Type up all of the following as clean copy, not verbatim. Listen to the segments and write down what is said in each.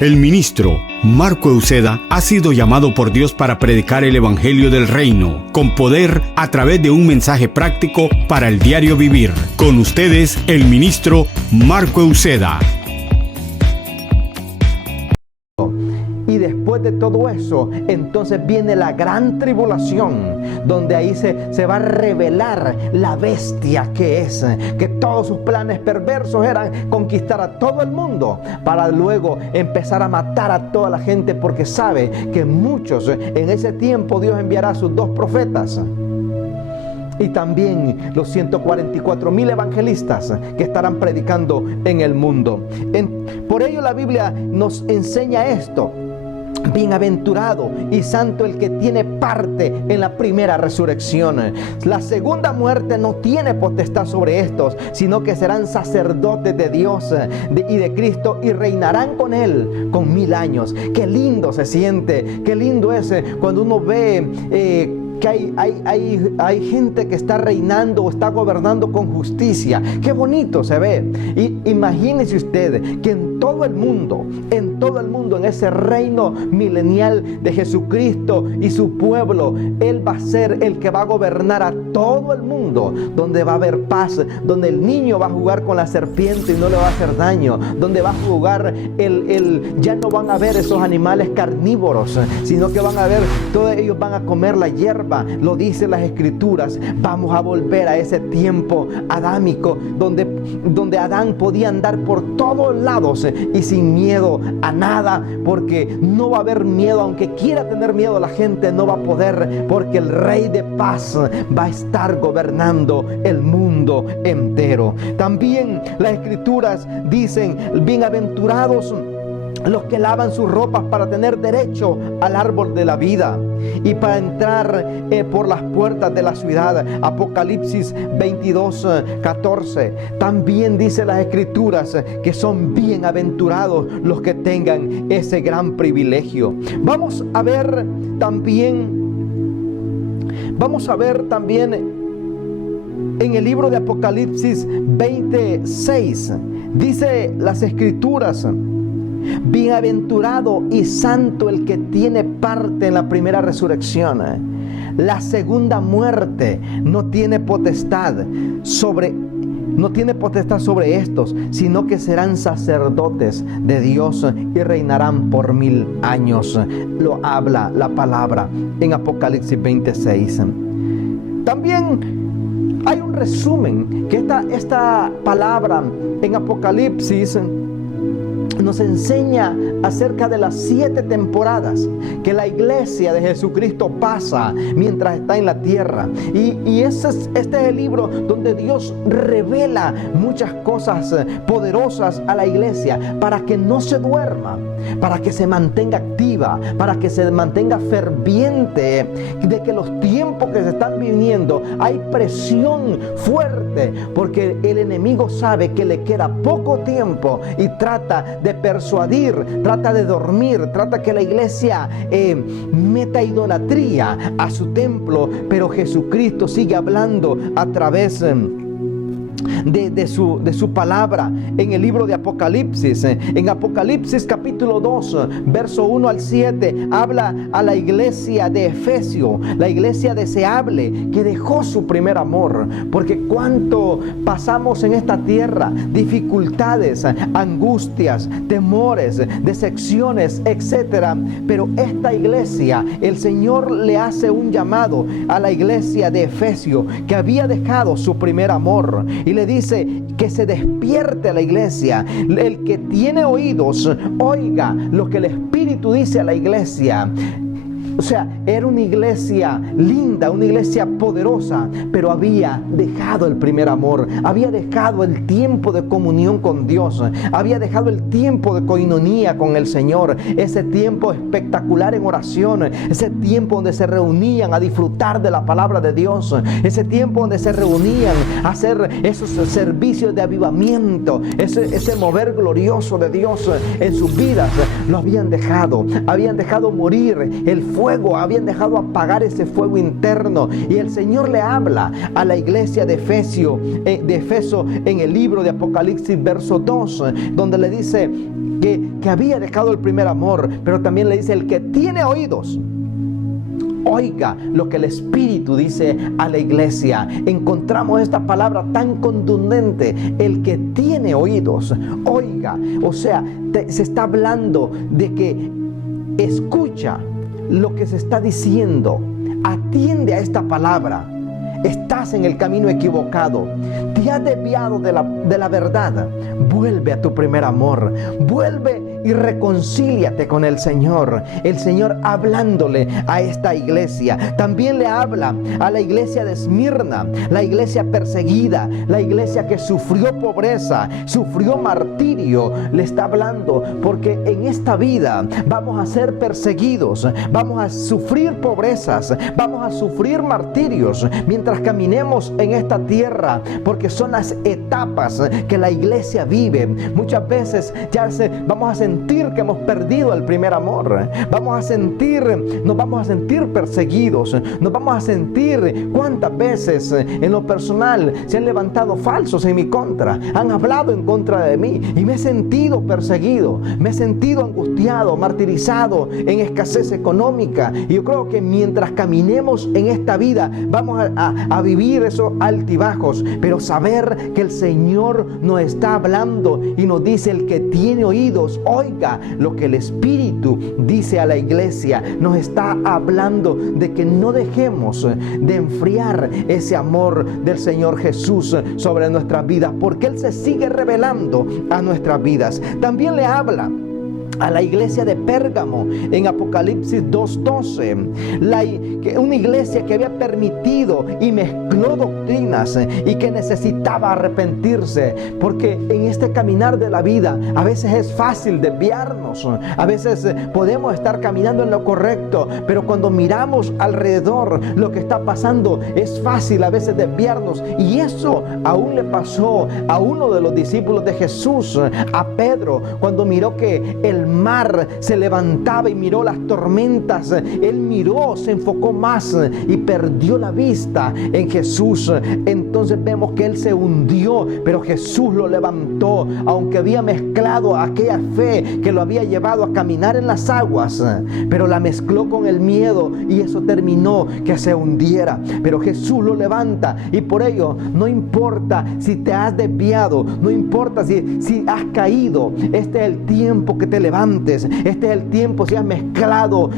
El ministro Marco Euseda ha sido llamado por Dios para predicar el Evangelio del Reino con poder a través de un mensaje práctico para el diario vivir. Con ustedes, el ministro Marco Euseda. Y después de todo eso, entonces viene la gran tribulación, donde ahí se va a revelar la bestia que es, que todos sus planes perversos eran conquistar a todo el mundo, para luego empezar a matar a toda la gente, porque sabe que muchos en ese tiempo Dios enviará a sus 2 profetas. Y también los 144,000 evangelistas que estarán predicando en el mundo. Por ello la Biblia nos enseña esto. Bienaventurado y santo el que tiene parte en la primera resurrección. La segunda muerte no tiene potestad sobre estos, sino que serán sacerdotes de Dios y de Cristo, y reinarán con Él con 1000 años. Qué lindo se siente, qué lindo es cuando uno ve que hay gente que está reinando o está gobernando con justicia. Qué bonito se ve. Y imagínese usted que en todo el mundo, en ese reino milenial de Jesucristo y su pueblo, Él va a ser el que va a gobernar a todo el mundo, donde va a haber paz, donde el niño va a jugar con la serpiente y no le va a hacer daño, donde va a jugar ya no van a ver esos animales carnívoros, sino que van a ver, todos ellos van a comer la hierba. Lo dicen las escrituras. Vamos a volver a ese tiempo adámico donde Adán podía andar por todos lados y sin miedo a nada, porque no va a haber miedo. Aunque quiera tener miedo, la gente no va a poder, porque el Rey de paz va a estar gobernando el mundo entero. También las escrituras dicen: bienaventurados los que lavan sus ropas para tener derecho al árbol de la vida y para entrar por las puertas de la ciudad. Apocalipsis 22:14. También dice las escrituras que son bienaventurados los que tengan ese gran privilegio. Vamos a ver también en el libro de Apocalipsis 26. Dice las escrituras: bienaventurado y santo el que tiene parte en la primera resurrección. La segunda muerte no tiene potestad sobre estos, sino que serán sacerdotes de Dios y reinarán por 1000 años. Lo habla la palabra en Apocalipsis 26. También hay un resumen que esta palabra en Apocalipsis nos enseña acerca de las 7 temporadas que la iglesia de Jesucristo pasa mientras está en la tierra. Y este es el libro donde Dios revela muchas cosas poderosas a la iglesia, para que no se duerma, para que se mantenga activa, para que se mantenga ferviente de que los tiempos que se están viviendo hay presión fuerte, porque el enemigo sabe que le queda poco tiempo y trata de persuadir, trata de dormir, trata que la iglesia meta idolatría a su templo, pero Jesucristo sigue hablando a través de su palabra en el libro de Apocalipsis. En Apocalipsis capítulo 2, verso 1 al 7, habla a la iglesia de Efesio, la iglesia deseable que dejó su primer amor, porque cuánto pasamos en esta tierra, dificultades, angustias, temores, decepciones, etcétera, pero esta iglesia, el Señor le hace un llamado a la iglesia de Efesio, que había dejado su primer amor, y le dice que se despierte a la iglesia. El que tiene oídos, oiga lo que el Espíritu dice a la iglesia. O sea, era una iglesia linda, una iglesia poderosa, pero había dejado el primer amor, había dejado el tiempo de comunión con Dios, había dejado el tiempo de coinonía con el Señor, ese tiempo espectacular en oración, ese tiempo donde se reunían a disfrutar de la palabra de Dios, ese tiempo donde se reunían a hacer esos servicios de avivamiento, ese mover glorioso de Dios en sus vidas. Lo habían dejado morir el fuego fuego, habían dejado apagar ese fuego interno. Y el Señor le habla a la iglesia de Efeso en el libro de Apocalipsis, verso 2, donde le dice que había dejado el primer amor, pero también le dice: el que tiene oídos, oiga lo que el Espíritu dice a la iglesia. Encontramos esta palabra tan contundente: el que tiene oídos, oiga. O sea, se está hablando de que escucha lo que se está diciendo, atiende a esta palabra. Estás en el camino equivocado, te has desviado de la verdad. Vuelve a tu primer amor, vuelve y reconcíliate con el Señor. El Señor hablándole a esta iglesia. También le habla a la iglesia de Esmirna, la iglesia perseguida, la iglesia que sufrió pobreza, sufrió martirio. Le está hablando porque en esta vida vamos a ser perseguidos, vamos a sufrir pobrezas, vamos a sufrir martirios mientras caminemos en esta tierra, porque son las etapas que la iglesia vive. Muchas veces vamos a sentir que hemos perdido el primer amor, nos vamos a sentir perseguidos, nos vamos a sentir cuántas veces en lo personal se han levantado falsos en mi contra, han hablado en contra de mí y me he sentido perseguido, me he sentido angustiado, martirizado, en escasez económica. Y yo creo que mientras caminemos en esta vida vamos a vivir esos altibajos, pero saber que el Señor nos está hablando y nos dice: el que tiene oídos, oiga lo que el Espíritu dice a la iglesia. Nos está hablando de que no dejemos de enfriar ese amor del Señor Jesús sobre nuestras vidas, porque Él se sigue revelando a nuestras vidas. También le habla a la iglesia de Pérgamo en Apocalipsis 2:12, una iglesia que había permitido y mezcló doctrinas y que necesitaba arrepentirse, porque en este caminar de la vida a veces es fácil desviarnos, a veces podemos estar caminando en lo correcto, pero cuando miramos alrededor lo que está pasando es fácil a veces desviarnos. Y eso aún le pasó a uno de los discípulos de Jesús, a Pedro, cuando miró que el mar se levantaba y miró las tormentas. Él miró, se enfocó más y perdió la vista en Jesús. Entonces vemos que él se hundió, pero Jesús lo levantó, aunque había mezclado aquella fe que lo había llevado a caminar en las aguas, pero la mezcló con el miedo y eso terminó que se hundiera. Pero Jesús lo levanta, y por ello no importa si te has desviado, no importa si has caído, este es el tiempo que te levantes. Este es el tiempo, si has mezclado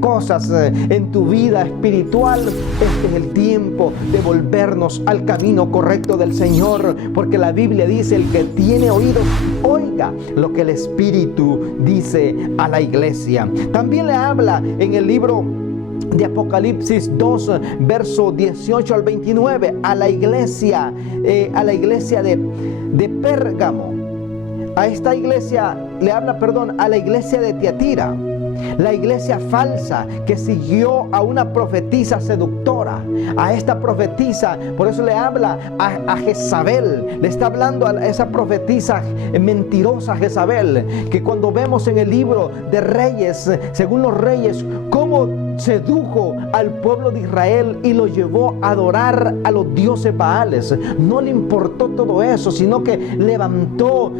cosas en tu vida espiritual, este es el tiempo de volvernos al camino correcto del Señor, porque la Biblia dice: el que tiene oídos, oiga lo que el Espíritu dice a la iglesia. También le habla en el libro de Apocalipsis 2, verso 18 al 29, a la iglesia de Pérgamo. A esta iglesia le habla, a la iglesia de Tiatira, la iglesia falsa que siguió a una profetisa seductora, a esta profetisa. Por eso le habla a Jezabel, le está hablando a esa profetisa mentirosa Jezabel, que cuando vemos en el libro de Reyes, según los reyes, cómo sedujo al pueblo de Israel y lo llevó a adorar a los dioses Baales. No le importó todo eso, sino que levantó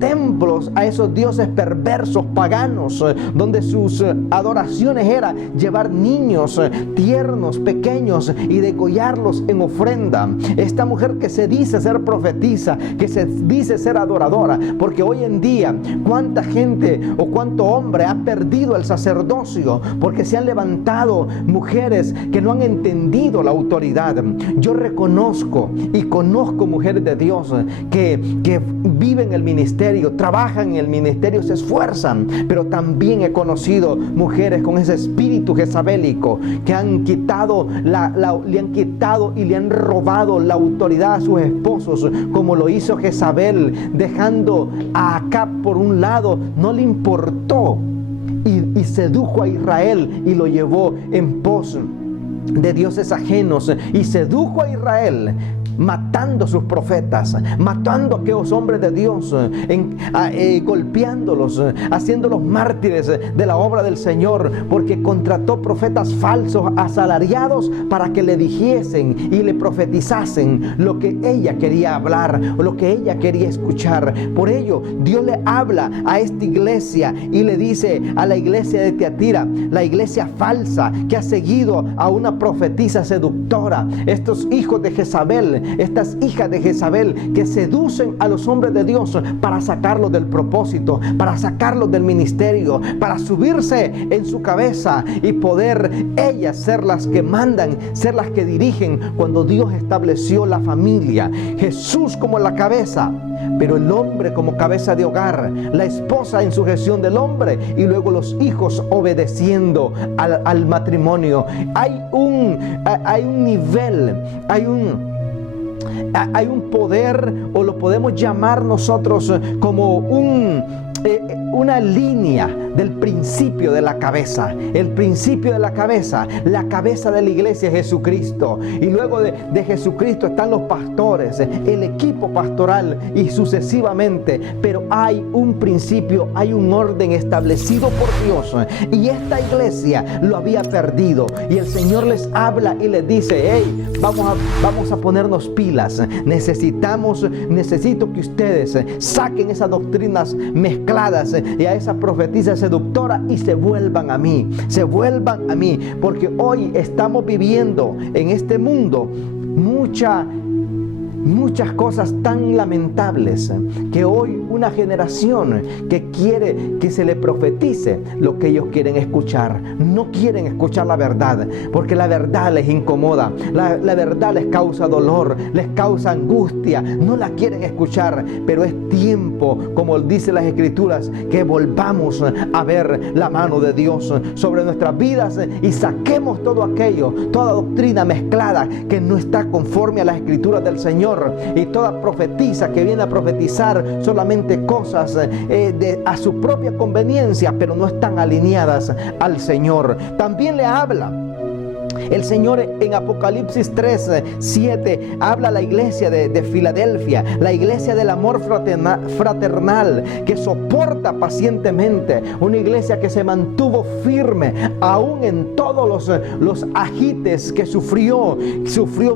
templos a esos dioses perversos, paganos, donde sus adoraciones era llevar niños tiernos, pequeños, y degollarlos en ofrenda. Esta mujer que se dice ser profetisa, que se dice ser adoradora, porque hoy en día cuánta gente o cuánto hombre ha perdido el sacerdocio porque se han levantado mujeres que no han entendido la autoridad. Yo reconozco y conozco mujeres de Dios que viven el ministerio, trabajan en el ministerio, se esfuerzan, pero también he conocido mujeres con ese espíritu jezabélico que han quitado le han quitado y le han robado la autoridad a sus esposos, como lo hizo Jezabel, dejando a Acab por un lado. No le importó y sedujo a Israel y lo llevó en pos de dioses ajenos, y sedujo a Israel matando a sus profetas, matando a aquellos hombres de Dios, golpeándolos, haciéndolos mártires de la obra del Señor, porque contrató profetas falsos asalariados para que le dijesen y le profetizasen lo que ella quería hablar o lo que ella quería escuchar. Por ello, Dios le habla a esta iglesia y le dice a la iglesia de Tiatira, la iglesia falsa que ha seguido a una profetisa seductora, estos hijos de Jezabel, estas hijas de Jezabel que seducen a los hombres de Dios para sacarlos del propósito, para sacarlos del ministerio, para subirse en su cabeza y poder ellas ser las que mandan, ser las que dirigen cuando Dios estableció la familia. Jesús como la cabeza, pero el hombre como cabeza de hogar, la esposa en sujeción del hombre y luego los hijos obedeciendo al matrimonio. Hay un nivel, hay un poder, o lo podemos llamar nosotros como una línea del principio de la cabeza. El principio de la cabeza de la iglesia es Jesucristo, y luego de Jesucristo están los pastores, el equipo pastoral y sucesivamente. Pero hay un principio, hay un orden establecido por Dios, y esta iglesia lo había perdido, y el Señor les habla y les dice: hey, vamos a ponernos pilas. Necesito que ustedes saquen esas doctrinas mezcladas y a esa profetisa seductora y se vuelvan a mí, porque hoy estamos viviendo en este mundo muchas cosas tan lamentables, que hoy una generación que quiere que se le profetice lo que ellos quieren escuchar, no quieren escuchar la verdad, porque la verdad les incomoda, la verdad les causa dolor, les causa angustia, no la quieren escuchar. Pero es tiempo, como dice las Escrituras, que volvamos a ver la mano de Dios sobre nuestras vidas y saquemos todo aquello, toda doctrina mezclada que no está conforme a las Escrituras del Señor, y toda profetisa que viene a profetizar solamente cosas a su propia conveniencia, pero no están alineadas al Señor. También le habla el Señor en Apocalipsis 3:7, habla a la iglesia de Filadelfia, la iglesia del amor fraternal, que soporta pacientemente, una iglesia que se mantuvo firme aún en todos los agites que sufrió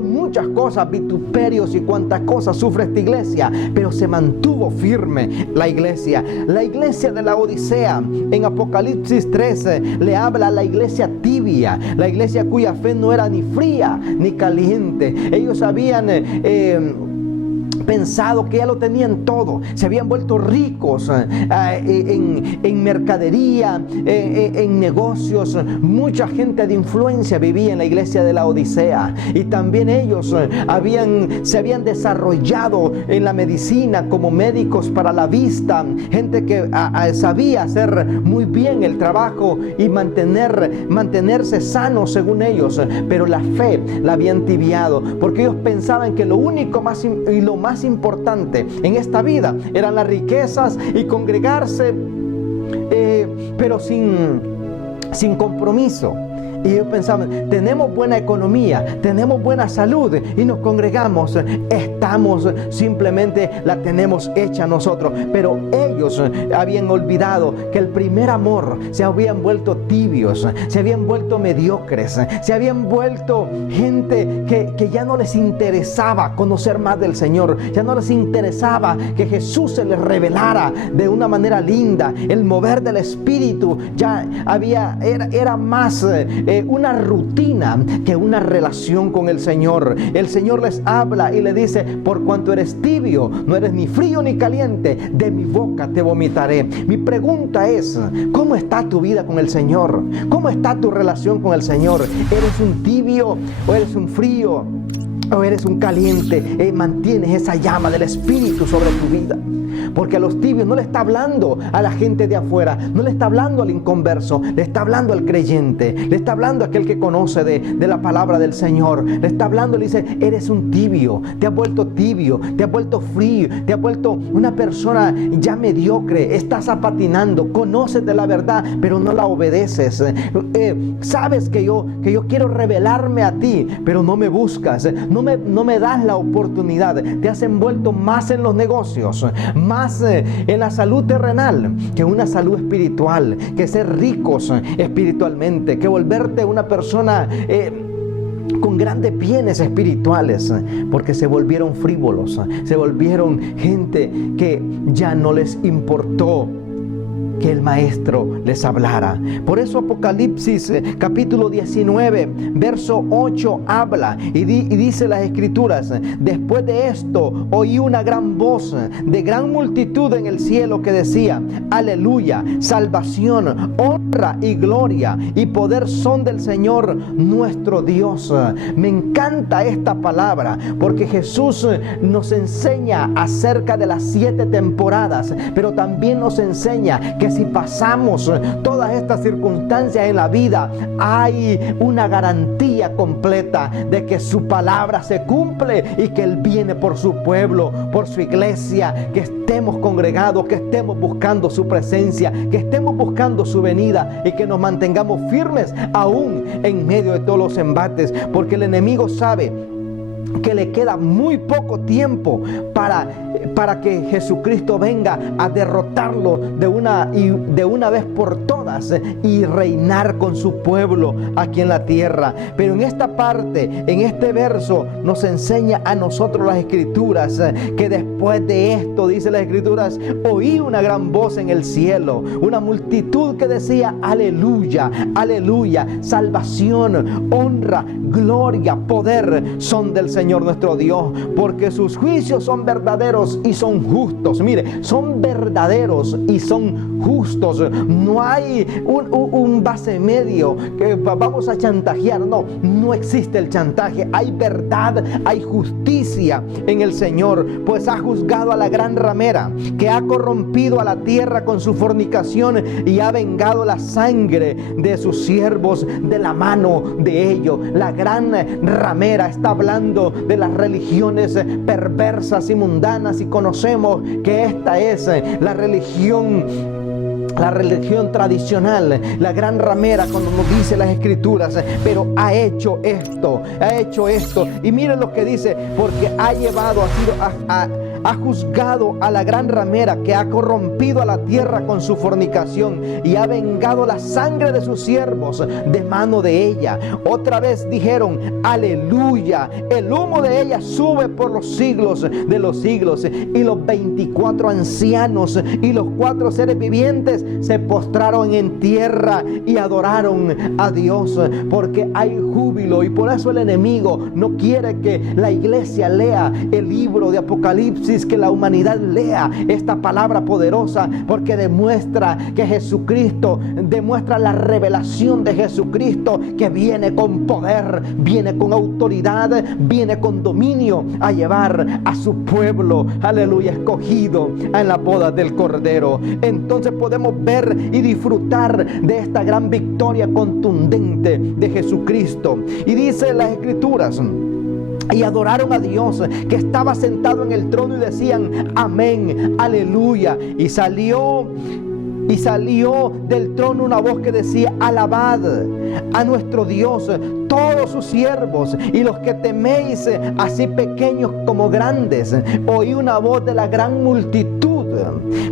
muchas cosas, vituperios y cuantas cosas sufre esta iglesia, pero se mantuvo firme la iglesia de la Odisea. En Apocalipsis 13 le habla a la iglesia tibia, la iglesia cuya fe no era ni fría ni caliente. Ellos habían pensado que ya lo tenían todo, se habían vuelto ricos en mercadería, en negocios. Mucha gente de influencia vivía en la iglesia de la Odisea, y también ellos se habían desarrollado en la medicina como médicos para la vista, gente que sabía hacer muy bien el trabajo y mantenerse sanos según ellos, pero la fe la habían tibiado, porque ellos pensaban que lo único y lo más importante en esta vida eran las riquezas y congregarse, pero sin compromiso. Y ellos pensaban: tenemos buena economía, tenemos buena salud y nos congregamos, simplemente la tenemos hecha nosotros. Pero ellos habían olvidado que el primer amor, se habían vuelto tibios, se habían vuelto mediocres, se habían vuelto gente que ya no les interesaba conocer más del Señor, ya no les interesaba que Jesús se les revelara de una manera linda. El mover del Espíritu ya era más una rutina que una relación con el Señor. El Señor les habla y le dice: por cuanto eres tibio, no eres ni frío ni caliente, de mi boca te vomitaré. Mi pregunta es: ¿cómo está tu vida con el Señor? ¿Cómo está tu relación con el Señor? ¿Eres un tibio o eres un frío o eres un caliente? ¿Mantienes esa llama del Espíritu sobre tu vida? Porque a los tibios no le está hablando a la gente de afuera, no le está hablando al inconverso, le está hablando al creyente, le está hablando a aquel que conoce de la palabra del Señor. Le está hablando, le dice: eres un tibio, te has vuelto tibio, te has vuelto frío, te has vuelto una persona ya mediocre, estás apatinando, conoces de la verdad, pero no la obedeces. Sabes que yo quiero revelarme a ti, pero no me buscas, no me das la oportunidad. Te has envuelto más en los negocios, más en la salud terrenal que una salud espiritual, que ser ricos espiritualmente, que volverte una persona con grandes bienes espirituales, porque se volvieron frívolos, se volvieron gente que ya no les importó que el maestro les hablara. Por eso Apocalipsis capítulo 19 verso 8 habla y dice las escrituras: después de esto oí una gran voz de gran multitud en el cielo que decía: aleluya, salvación, honra y gloria y poder son del Señor nuestro Dios. Me encanta esta palabra porque Jesús nos enseña acerca de las 7 temporadas, pero también nos enseña que si pasamos todas estas circunstancias en la vida, hay una garantía completa de que su palabra se cumple y que Él viene por su pueblo, por su iglesia, que estemos congregados, que estemos buscando su presencia, que estemos buscando su venida y que nos mantengamos firmes aún en medio de todos los embates, porque el enemigo sabe que le queda muy poco tiempo para que Jesucristo venga a derrotarlo de una vez por todas y reinar con su pueblo aquí en la tierra. Pero en esta parte, en este verso, nos enseña a nosotros las escrituras que después de esto, dice las escrituras, oí una gran voz en el cielo, una multitud que decía: aleluya, aleluya, salvación, honra, gloria, poder son del Señor nuestro Dios, porque sus juicios son verdaderos y son justos. Mire, son verdaderos y son justos. No hay un base medio que vamos a chantajear. No existe el chantaje. Hay verdad, hay justicia en el Señor, pues ha juzgado a la gran ramera que ha corrompido a la tierra con su fornicación y ha vengado la sangre de sus siervos de la mano de ellos. La gran ramera está hablando de las religiones perversas y mundanas, y conocemos que esta es la religión tradicional, la gran ramera, cuando nos dice las escrituras, pero ha hecho esto, y miren lo que dice: porque ha juzgado a la gran ramera que ha corrompido a la tierra con su fornicación y ha vengado la sangre de sus siervos de mano de ella. Otra vez dijeron: aleluya, el humo de ella sube por los siglos de los siglos. Y los 24 ancianos y los 4 seres vivientes se postraron en tierra y adoraron a Dios, porque hay júbilo. Y por eso el enemigo no quiere que la iglesia lea el libro de Apocalipsis, que la humanidad lea esta palabra poderosa, porque demuestra que Jesucristo, demuestra la revelación de Jesucristo, que viene con poder, viene con autoridad, viene con dominio a llevar a su pueblo, aleluya, escogido en la boda del Cordero. Entonces podemos ver y disfrutar de esta gran victoria contundente de Jesucristo. Y dice las escrituras: y adoraron a Dios que estaba sentado en el trono, y decían: amén, aleluya. Y salió del trono una voz que decía: alabad a nuestro Dios todos sus siervos y los que teméis, así pequeños como grandes. Oí una voz de la gran multitud,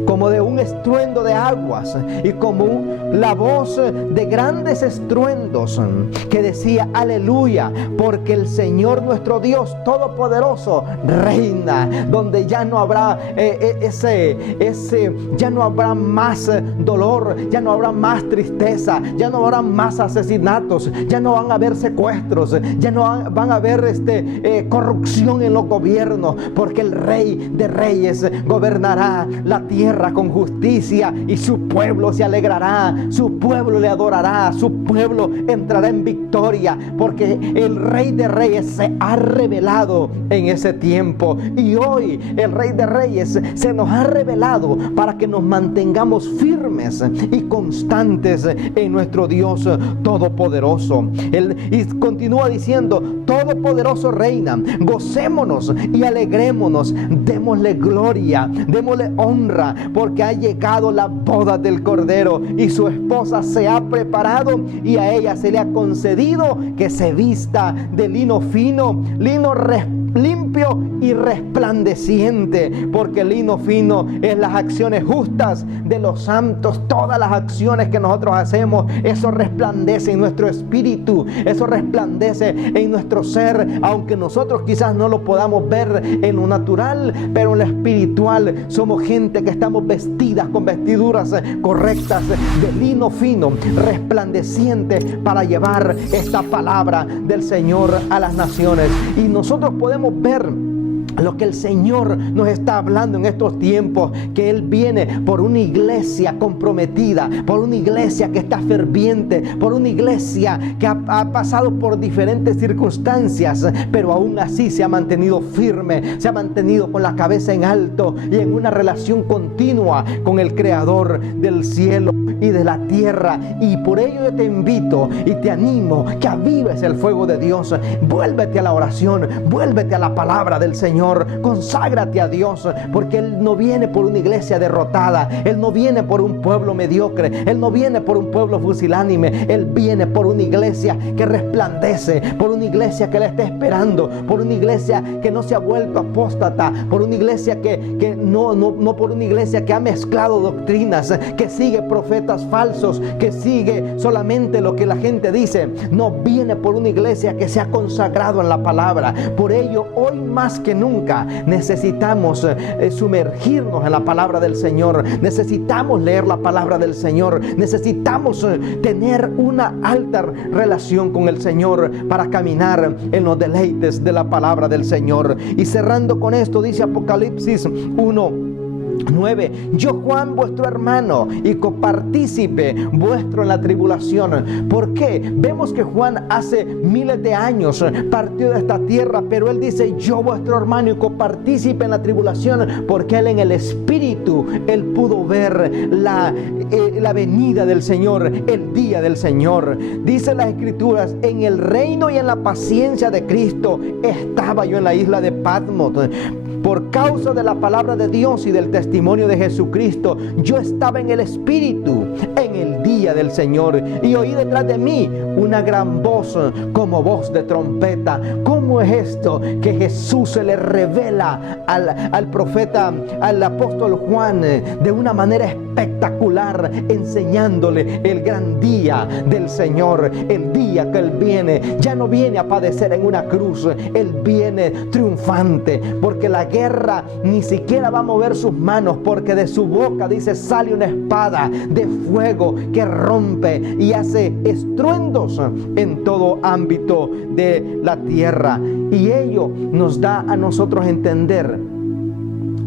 como de un estruendo de aguas, y como la voz de grandes estruendos, que decía: aleluya, porque el Señor nuestro Dios todopoderoso reina, donde ya no habrá ya no habrá más dolor, ya no habrá más tristeza, ya no habrá más asesinatos, ya no van a haber secuestros, ya no van a haber corrupción en los gobiernos, porque el Rey de Reyes gobernará la tierra con justicia, y su pueblo se alegrará, su pueblo le adorará, su pueblo entrará en victoria, porque el Rey de Reyes se ha revelado en ese tiempo. Y hoy el Rey de Reyes se nos ha revelado para que nos mantengamos firmes y constantes en nuestro Dios todopoderoso. Y continúa diciendo: todopoderoso reina, gocémonos y alegrémonos, démosle gloria, démosle honra honra, porque ha llegado la boda del Cordero y su esposa se ha preparado y a ella se le ha concedido que se vista de lino fino, lino limpio y resplandeciente, porque el lino fino es las acciones justas de los santos. Todas las acciones que nosotros hacemos, eso resplandece en nuestro espíritu, eso resplandece en nuestro ser, aunque nosotros quizás no lo podamos ver en lo natural, pero en lo espiritual somos gente que estamos vestidas con vestiduras correctas de lino fino, resplandeciente, para llevar esta palabra del Señor a las naciones. Y nosotros podemos ver lo que el Señor nos está hablando en estos tiempos, que Él viene por una iglesia comprometida, por una iglesia que está ferviente, por una iglesia que ha pasado por diferentes circunstancias, pero aún así se ha mantenido firme, se ha mantenido con la cabeza en alto y en una relación continua con el Creador del cielo y de la tierra. Y por ello yo te invito y te animo que avives el fuego de Dios. Vuélvete a la oración, vuélvete a la palabra del Señor, conságrate a Dios, porque Él no viene por una iglesia derrotada, Él no viene por un pueblo mediocre, Él no viene por un pueblo fusilánime, Él viene por una iglesia que resplandece, por una iglesia que le está esperando, por una iglesia que no se ha vuelto apóstata, por una iglesia que no por una iglesia que ha mezclado doctrinas, que sigue profetas falsos, que sigue solamente lo que la gente dice. No, viene por una iglesia que se ha consagrado en la palabra. Por ello, hoy más que nunca necesitamos sumergirnos en la palabra del Señor, necesitamos leer la palabra del Señor, necesitamos tener una alta relación con el Señor para caminar en los deleites de la palabra del Señor. Y cerrando con esto, dice Apocalipsis 1:9: yo, Juan, vuestro hermano y copartícipe vuestro en la tribulación. ¿Por qué? Vemos que Juan hace miles de años partió de esta tierra, pero él dice: yo, vuestro hermano y copartícipe en la tribulación, porque él en el espíritu, él pudo ver la venida del Señor, el día del Señor. Dice las Escrituras: en el reino y en la paciencia de Cristo estaba yo en la isla de Patmos. Por causa de la palabra de Dios y del testimonio de Jesucristo, yo estaba en el Espíritu en el día del Señor, y oí detrás de mí una gran voz como voz de trompeta. ¿Cómo es esto? Que Jesús se le revela al profeta, al apóstol Juan, de una manera espectacular, enseñándole el gran día del Señor, el día que Él viene. Ya no viene a padecer en una cruz, Él viene triunfante, porque la guerra ni siquiera va a mover sus manos, porque de su boca, dice, sale una espada de fuego que rompe y hace estruendos en todo ámbito de la tierra. Y ello nos da a nosotros entender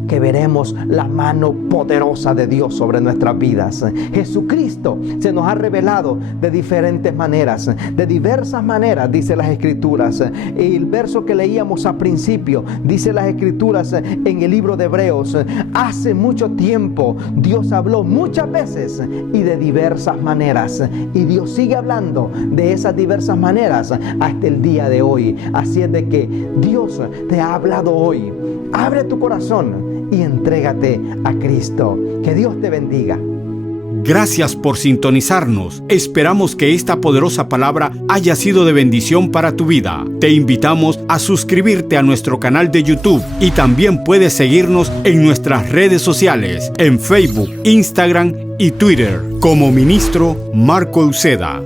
que veremos la mano poderosa de Dios sobre nuestras vidas. Jesucristo se nos ha revelado de diferentes maneras, de diversas maneras, dice las Escrituras. Y el verso que leíamos al principio, dice las Escrituras en el libro de Hebreos: hace mucho tiempo Dios habló muchas veces y de diversas maneras, y Dios sigue hablando de esas diversas maneras hasta el día de hoy. Así es de que Dios te ha hablado hoy. Abre tu corazón y entrégate a Cristo. Que Dios te bendiga. Gracias por sintonizarnos. Esperamos que esta poderosa palabra haya sido de bendición para tu vida. Te invitamos a suscribirte a nuestro canal de YouTube y también puedes seguirnos en nuestras redes sociales, en Facebook, Instagram y Twitter, como Ministro Marco Uceda.